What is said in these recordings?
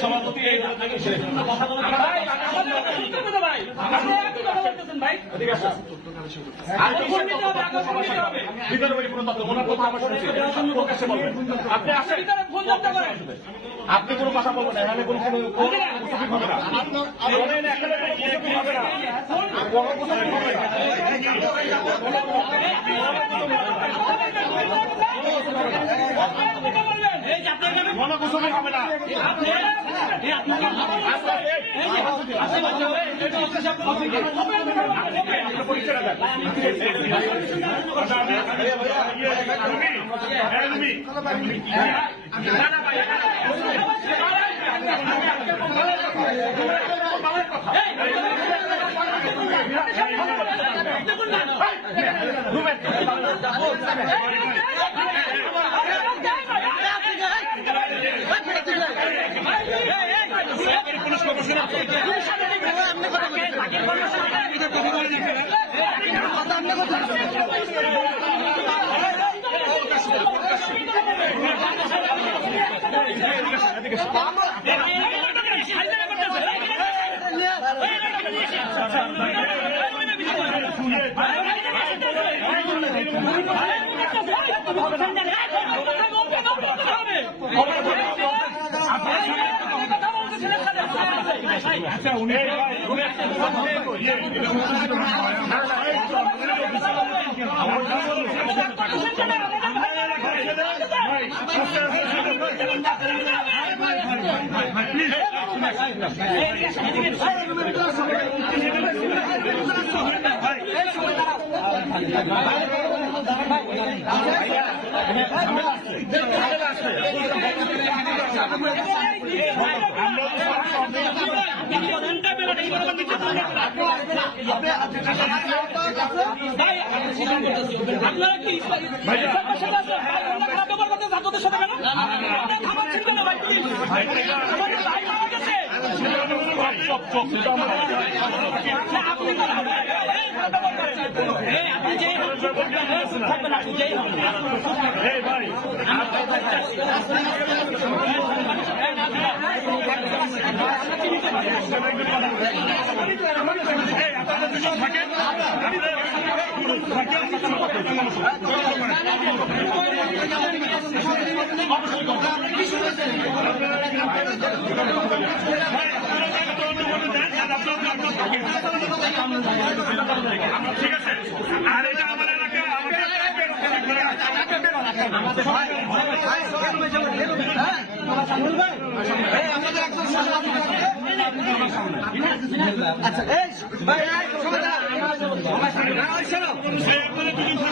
সভাপতি আপনি কোনো কথা বলবেন না, এখানে কোনো হবে না, গণগোসল হবে না। আচ্ছা উনি ঠিক আছে। আর এটা আমার এলাকা,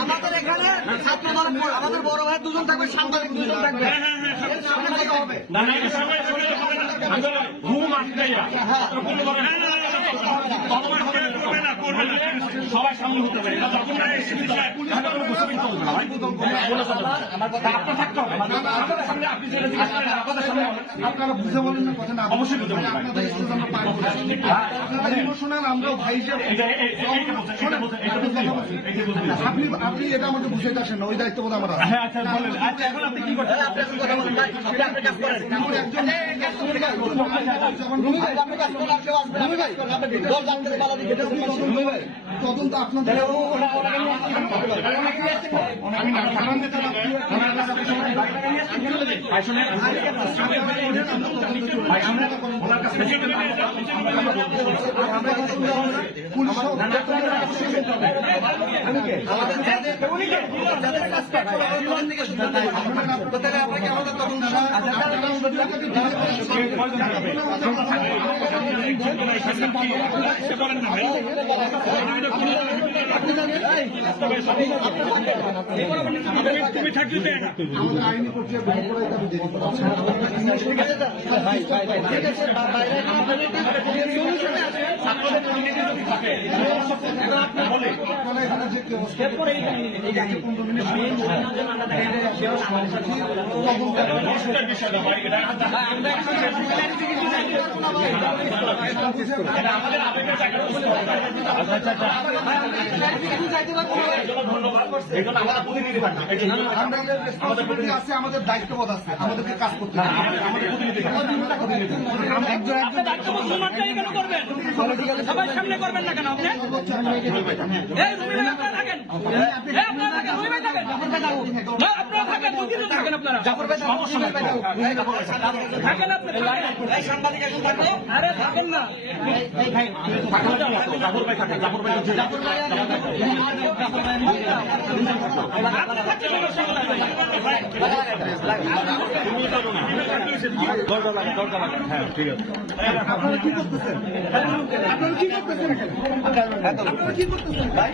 আমাদের এখানে আমাদের বড় ভাই দুজন থাকবে, সাংবাদিক দুজন থাকবে। ঘুম আসবে সবাই সামনে হতে পারে, আপনারা বুঝে বলেন না কথা, না অবশ্যই বুঝে বলেন। শোনান, আমরাও ভাই হিসেবে আপনি এটা আমাকে বুঝাইতে আসেন না, ওই দায়িত্ব বোধ আমার আছে। আচ্ছা বলেন, আচ্ছা এখন আপনি কি করছেন? তদন্ত আপনাদের তুমি থাকতে আমাদের আইনি প্রক্রিয়া আমাদের আবেগের আচ্ছা আচ্ছা আচ্ছা কিছু চাইতে পারবো না। এই জন্য ধন্যবাদ এই জন্য আমাদের প্রতিনিধি থাকবে এই যে আমরা রেসপন্সিবিলিটি আছে, আমাদের দায়িত্ববোধ আছে, আমাদেরকে কাজ করতে হবে। আমাদের প্রতিনিধি একজন আপনি দায়িত্ববোধ সম্মানটাই কেন করবেন? সবার সামনে করবেন না কেন আপনি? এই রুমি ভাই আপনারা থাকেন। এই আপনারা থাকেন, রুমি ভাই থাকেন। না, আপনারা থাকেন, দুই তিনজন থাকেন আপনারা। জাফর ভাই সমস্যা নাই থাকেন আপনারা। এই সাংবাদিক একজন থাকো। আরে থাকেন না। জাফর ভাই থাকে জাফর ভাই হচ্ছে আপনি থাকতে সমস্যা নাই। দরকার লাগে হ্যাঁ ঠিক আছে আপনারা কি করতেছেন? আপনারা কি করতেছেন এখানে? আপনারা কি করতেছেন ভাই?